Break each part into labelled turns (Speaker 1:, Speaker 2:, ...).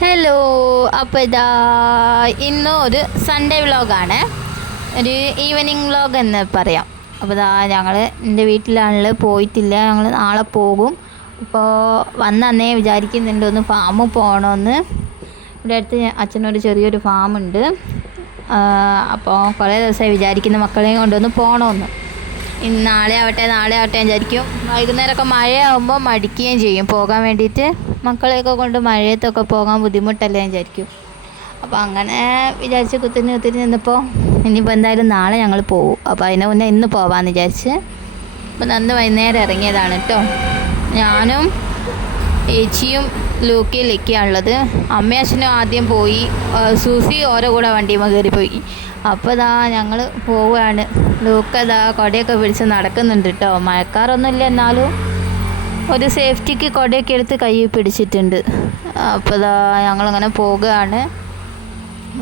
Speaker 1: Hello അപ്പോൾ ഇതാ ഇന്ന് ഒരു സൺഡേ വ്ളോഗാണ് ഒരു ഈവനിങ് വ്ളോഗ് എന്ന് പറയാം. അപ്പോൾ ഇതാ ഞങ്ങൾ എന്റെ വീട്ടിലാണല്ലോ പോയിട്ടില്ല. ഞങ്ങൾ നാളെ പോകും. അപ്പോൾ വന്നന്നേ വിചാരിക്കുന്നുണ്ട് ഒന്ന് ഫാമിൽ പോകണമെന്ന് ഇവിടെ അടുത്ത് അച്ഛനൊരു ചെറിയൊരു ഫാമുണ്ട് അപ്പോൾ കുറേ ദിവസമായി വിചാരിക്കുന്ന മക്കളെയും കൊണ്ടൊന്ന് പോകണമെന്ന് ഇന്ന് നാളെ ആവട്ടെ നാളെ ആവട്ടെ വിചാരിക്കും. വൈകുന്നേരമൊക്കെ മഴയാകുമ്പോൾ മടിക്കുകയും ചെയ്യും. പോകാൻ വേണ്ടിയിട്ട്. മക്കളെയൊക്കെ കൊണ്ട് മഴയത്തൊക്കെ പോകാൻ ബുദ്ധിമുട്ടല്ലേ വിചാരിക്കും. അപ്പോൾ അങ്ങനെ വിചാരിച്ച് കുത്തിരി കുത്തിരി നിന്നപ്പോൾ ഇനിയിപ്പോൾ എന്തായാലും നാളെ ഞങ്ങൾ പോകും അപ്പോൾ അതിന് മുന്നേ ഇന്ന് പോകാമെന്ന് വിചാരിച്ച് അപ്പോൾ നന്ന് വൈകുന്നേരം ഇറങ്ങിയതാണ് കേട്ടോ. ഞാനും ഏച്ചിയും ലൂക്കിയിലേക്കാണുള്ളത് അമ്മയച്ഛനും ആദ്യം പോയി സൂസി ഓരോ കൂടെ വണ്ടിയുമ്പോൾ കയറി പോയി അപ്പോൾ ഇതാ ഞങ്ങൾ പോവുകയാണ് ലൂക്കതാ കൊടയൊക്കെ പിടിച്ച് നടക്കുന്നുണ്ട് കേട്ടോ. മഴക്കാറൊന്നുമില്ല എന്നാലും. ഒരു സേഫ്റ്റിക്ക് കൊടയൊക്കെ എടുത്ത് കൈ പിടിച്ചിട്ടുണ്ട്. അപ്പോൾ ഇതാ ഞങ്ങളിങ്ങനെ പോകുകയാണ്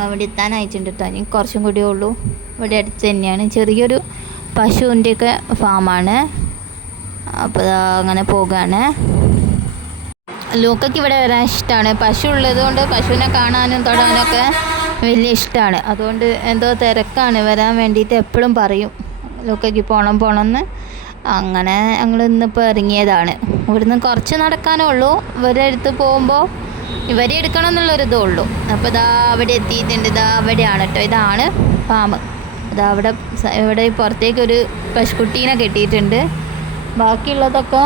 Speaker 1: അവിടെ എത്താനായിട്ടുണ്ട് കേട്ടോ ഇനി കുറച്ചും കൂടിയേ ഉള്ളൂ. ഇവിടെ അടുത്ത് തന്നെയാണ്. ചെറിയൊരു പശുവിന്റെയൊക്കെ ഫാമാണ്. അപ്പോൾ അങ്ങനെ പോവുകയാണ് ലൂക്കയ്ക്ക് ഇവിടെ വരാൻ ഇഷ്ടമാണ് പശു ഉള്ളതുകൊണ്ട് പശുവിനെ കാണാനും തൊടാനൊക്കെ വലിയ ഇഷ്ടമാണ് അതുകൊണ്ട് എന്തോ തിരക്കാണ്. വരാൻ വേണ്ടിയിട്ട് എപ്പോഴും പറയും. ലൂക്കയ്ക്ക് പോകണം എന്ന് അങ്ങനെ ഞങ്ങൾ ഇന്നിപ്പോൾ ഇറങ്ങിയതാണ്. ഇവിടുന്ന് കുറച്ച് നടക്കാനേ ഉള്ളൂ. ഇവരെ അടുത്ത് പോകുമ്പോൾ ഇവരെ എടുക്കണം എന്നുള്ളൊരിതേ ഉള്ളൂ. അപ്പോൾ ഇതാ അവിടെ എത്തിയിട്ടുണ്ട്. ഇതാ അവിടെയാണ് കേട്ടോ. ഇതാണ് ഫാം. ഇതാ അവിടെ ഇവിടെ പുറത്തേക്ക് ഒരു പശുക്കുട്ടീനെ കെട്ടിയിട്ടുണ്ട്. ബാക്കിയുള്ളതൊക്കെ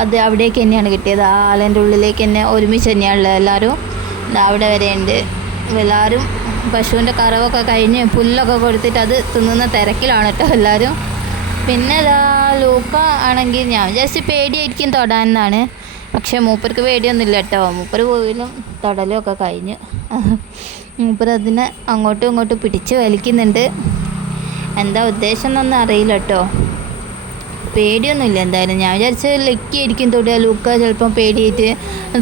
Speaker 1: അത് അവിടേക്ക് തന്നെയാണ് കിട്ടിയത്. ആലന്റെ ഉള്ളിലേക്ക് തന്നെ ഒരുമിച്ച് തന്നെയാണുള്ളത് എല്ലാവരും. ദാ അവിടെ വരെയുണ്ട്. എല്ലാവരും പശുവിന്റെ കറവൊക്കെ കഴിഞ്ഞ് പുല്ലൊക്കെ കൊടുത്തിട്ട് അത് തിന്നുന്ന തിരക്കിലാണ് കേട്ടോ എല്ലാവരും. പിന്നെ ഇതാ ലൂക്ക ആണെങ്കിൽ ഞാൻ ജസ്റ്റ് പേടിയായിരിക്കും തൊടാനെന്നാണ് പക്ഷെ മൂപ്പർക്ക് പേടിയൊന്നുമില്ല കേട്ടോ. മൂപ്പർ പോയാലും തൊടലും ഒക്കെ കഴിഞ്ഞ്. മൂപ്പർ അതിനെ അങ്ങോട്ടും ഇങ്ങോട്ടും പിടിച്ച് വലിക്കുന്നുണ്ട്. എന്താ ഉദ്ദേശം എന്നൊന്നും അറിയില്ല കേട്ടോ. പേടിയൊന്നുമില്ല എന്തായാലും. ഞാൻ വിചാരിച്ച ലക്കിയായിരിക്കും തൊടുക. ലൂക്ക ചിലപ്പം പേടിയിട്ട്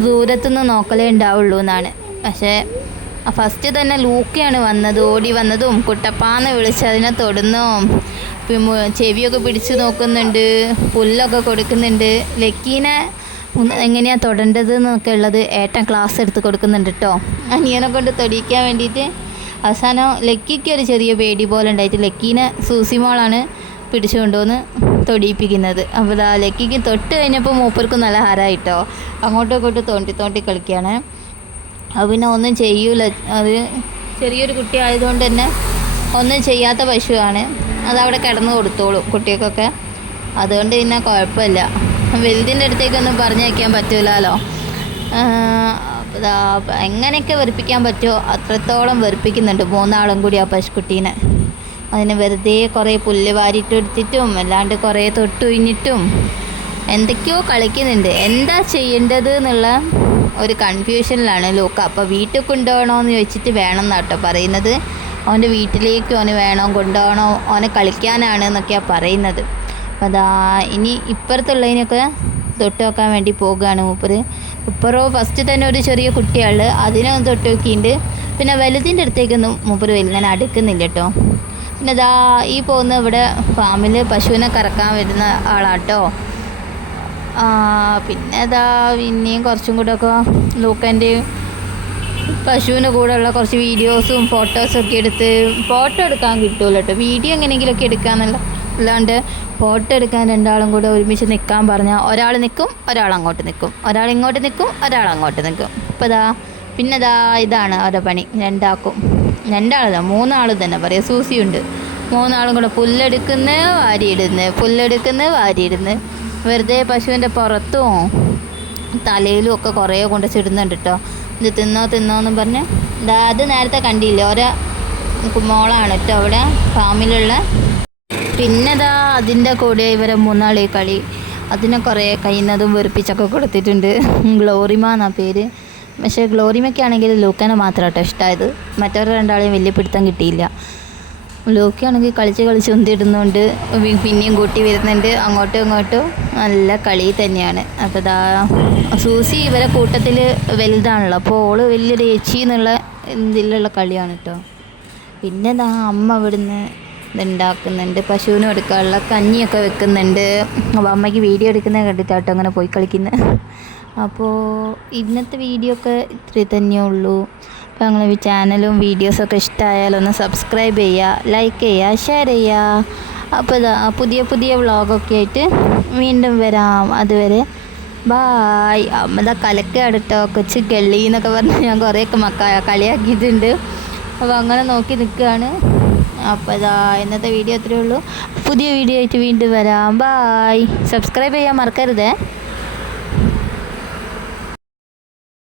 Speaker 1: ദൂരത്തുനിന്ന് നോക്കലേ ഉണ്ടാവുള്ളൂ എന്നാണ്. പക്ഷേ ഫസ്റ്റ് തന്നെ ലൂക്കയാണ് വന്നത്. ഓടി വന്നതും കുട്ടപ്പാന്ന് വിളിച്ച് അതിനെ തൊടുന്നതും ചെവിയൊക്കെ പിടിച്ച് നോക്കുന്നുണ്ട് പുല്ലൊക്കെ കൊടുക്കുന്നുണ്ട്. ലക്കീനെ എങ്ങനെയാണ് തൊടേണ്ടത് എന്നൊക്കെ ഉള്ളത് ഏട്ടൻ ക്ലാസ് എടുത്ത് കൊടുക്കുന്നുണ്ട് കേട്ടോ അനിയനെ കൊണ്ട് തൊടിയിക്കാൻ വേണ്ടിയിട്ട് അവസാനം ലക്കിക്ക് ഒരു ചെറിയ പേടി പോലെ ഉണ്ടായിട്ട് ലക്കീനെ സൂസിമോളാണ് പിടിച്ചു കൊണ്ടുവന്ന് തൊടിയിപ്പിക്കുന്നത്. അപ്പോൾ ആ ലക്കിക്ക് തൊട്ട് കഴിഞ്ഞപ്പോൾ മൂപ്പർക്ക് നല്ല ഹരായിട്ടോ. അങ്ങോട്ടും ഇങ്ങോട്ടും തോണ്ടി തോണ്ടി കളിക്കുകയാണ് അത് പിന്നെ ഒന്നും ചെയ്യൂല. അത് ചെറിയൊരു കുട്ടി ആയതുകൊണ്ട് തന്നെ ഒന്നും ചെയ്യാത്ത പശുവാണ്. അതവിടെ കിടന്ന് കൊടുത്തോളൂ കുട്ടികൾക്കൊക്കെ. അതുകൊണ്ട് പിന്നെ കുഴപ്പമില്ല. വലുതിന്റെ അടുത്തേക്കൊന്നും പറഞ്ഞയക്കാൻ പറ്റൂലല്ലോ എങ്ങനെയൊക്കെ വെറുപ്പിക്കാൻ പറ്റുമോ? അത്രത്തോളം വെറുപ്പിക്കുന്നുണ്ട് മൂന്നാളും കൂടി ആ പശുക്കുട്ടീനെ. അതിന് വെറുതെ കുറേ പുല്ല് വാരിയിട്ട് എടുത്തിട്ടും അല്ലാണ്ട് കുറേ തൊട്ടുഴിഞ്ഞിട്ടും എന്തൊക്കെയോ കളിക്കുന്നുണ്ട്. എന്താ ചെയ്യേണ്ടത് എന്നുള്ള ഒരു കൺഫ്യൂഷനിലാണ് ലൂക്ക. അപ്പോൾ വീട്ടിൽ കൊണ്ടുപോകണമെന്ന് ചോദിച്ചിട്ട് വേണം എന്നാട്ടോ പറയുന്നത്. അവന്റെ വീട്ടിലേക്ക് അവന് വേണോ കൊണ്ടുപോകണോ അവനെ കളിക്കാനാണ് എന്നൊക്കെയാണ് പറയുന്നത്. അപ്പോൾ അതാ ഇനി ഇപ്പുറത്തുള്ളതിനൊക്കെ തൊട്ട് നോക്കാൻ വേണ്ടി പോകുകയാണ് മൂപ്പര്. ഇപ്പറോ ഫസ്റ്റ് തന്നെ ഒരു ചെറിയ കുട്ടിയാണ് അതിനെ തൊട്ട് നോക്കിയിട്ടുണ്ട് പിന്നെ വലുതിന്റെ അടുത്തേക്കൊന്നും മൂപ്പര് വലുങ്ങനെ അടുക്കുന്നില്ല കേട്ടോ. പിന്നെ ഇതാ ഈ പോകുന്ന ഇവിടെ ഫാമിൽ പശുവിനെ കറക്കാൻ വരുന്ന ആളാട്ടോ. പിന്നെ ഇതാ പിന്നെയും കുറച്ചും കൂടെ ഒക്കെ ലൂക്കന്റെയും പശുവിന്റെ കൂടെയുള്ള കുറച്ച് വീഡിയോസും ഫോട്ടോസും ഒക്കെ എടുത്ത് ഫോട്ടോ എടുക്കാൻ കിട്ടുമല്ലോ കേട്ടോ വീഡിയോ എങ്ങനെയെങ്കിലുമൊക്കെ എടുക്കാന്നല്ല അല്ലാണ്ട് ഫോട്ടോ എടുക്കാൻ രണ്ടാളും കൂടെ ഒരുമിച്ച് നിൽക്കാൻ പറഞ്ഞാൽ ഒരാൾ നിൽക്കും ഒരാൾ അങ്ങോട്ട് നിൽക്കും ഒരാൾ ഇങ്ങോട്ട് നിൽക്കും ഒരാൾ അങ്ങോട്ട് നിൽക്കും അപ്പോൾ ഇതാ പിന്നെ ഇതാ ഇതാണ് അവരുടെ പണി. രണ്ടാക്കും. രണ്ടാളല്ല മൂന്നാൾ തന്നെ പറയാം. സൂസിയുണ്ട്. മൂന്നാളും കൂടെ പുല്ലെടുക്കുന്ന വാരിയിടുന്ന്. പുല്ലെടുക്കുന്ന വാരിയിടുന്ന്. വെറുതെ പശുവിന്റെ പുറത്തും തലയിലും ഒക്കെ കുറേ കൊണ്ട് ചിടുന്നുണ്ട് കേട്ടോ ഇത് തിന്നോ തിന്നോ എന്ന് പറഞ്ഞ് അത് നേരത്തെ കണ്ടില്ലേ ഓരോ മോളാണ് കേട്ടോ അവിടെ ഫാമിലുള്ള. പിന്നെ ദാ അതിന്റെ കൂടെ ഇവരെ മൂന്നാളി കളി. അതിനെ കുറേ കഴിയുന്നതും വെറുപ്പിച്ചൊക്കെ കൊടുത്തിട്ടുണ്ട്. ഗ്ലോറിമ എന്നാ പേര്. പക്ഷേ ഗ്ലോറിമയ്ക്കാണെങ്കിൽ ലൂക്കനെ മാത്രം കേട്ടോ ഇഷ്ടമായത് മറ്റവർ രണ്ടാളെയും വലിയ പിടുത്തം കിട്ടിയില്ല. ലൂക്കയാണെങ്കിൽ കളിച്ച് കളിച്ച് ഉന്തിടുന്നുണ്ട് പിന്നെയും കൂട്ടി വരുന്നുണ്ട്. അങ്ങോട്ടും ഇങ്ങോട്ടും നല്ല കളി തന്നെയാണ്. അപ്പോൾ ദാ സൂസി ഇവരെ കൂട്ടത്തിൽ വലുതാണല്ലോ. അപ്പോൾ ഓൾ വലിയൊരു ഏച്ചി എന്നുള്ള ഇതിലുള്ള കളിയാണ് കേട്ടോ പിന്നെ ദാ അമ്മ ഇവിടുന്ന് ഇതുണ്ടാക്കുന്നുണ്ട്. പശുവിന് കൊടുക്കാനുള്ള കഞ്ഞിയൊക്കെ വെക്കുന്നുണ്ട്. അപ്പോൾ അമ്മയ്ക്ക് വീഡിയോ എടുക്കുന്നത് കണ്ടിട്ടാട്ടോ അങ്ങനെ പോയി കളിക്കുന്നത് അപ്പോൾ ഇന്നത്തെ വീഡിയോ ഒക്കെ ഇത്രേ തന്നെ ഉള്ളൂ അപ്പോൾ ഞങ്ങൾ ചാനലും വീഡിയോസൊക്കെ ഇഷ്ടമായാലൊന്ന് സബ്സ്ക്രൈബ് ചെയ്യുക ലൈക്ക് ചെയ്യുക ഷെയർ ചെയ്യുക. അപ്പോൾ പുതിയ പുതിയ വ്ളോഗൊക്കെ ആയിട്ട് വീണ്ടും വരാം. അതുവരെ ബായ് അമ്മതാ കലക്കാണ് കേട്ടോ. കൊച്ചു കെള്ളി എന്നൊക്കെ പറഞ്ഞ് ഞാൻ കുറേയൊക്കെ മക്ക കളിയാക്കിയിട്ടുണ്ട്. അപ്പോൾ അങ്ങനെ നോക്കി നിൽക്കുകയാണ്. അപ്പോൾ ഇതാ ഇന്നത്തെ വീഡിയോ അത്രയേ ഉള്ളൂ. പുതിയ വീഡിയോ ആയിട്ട് വീണ്ടും വരാം. ബായ് സബ്സ്ക്രൈബ് ചെയ്യാൻ മറക്കരുതേ.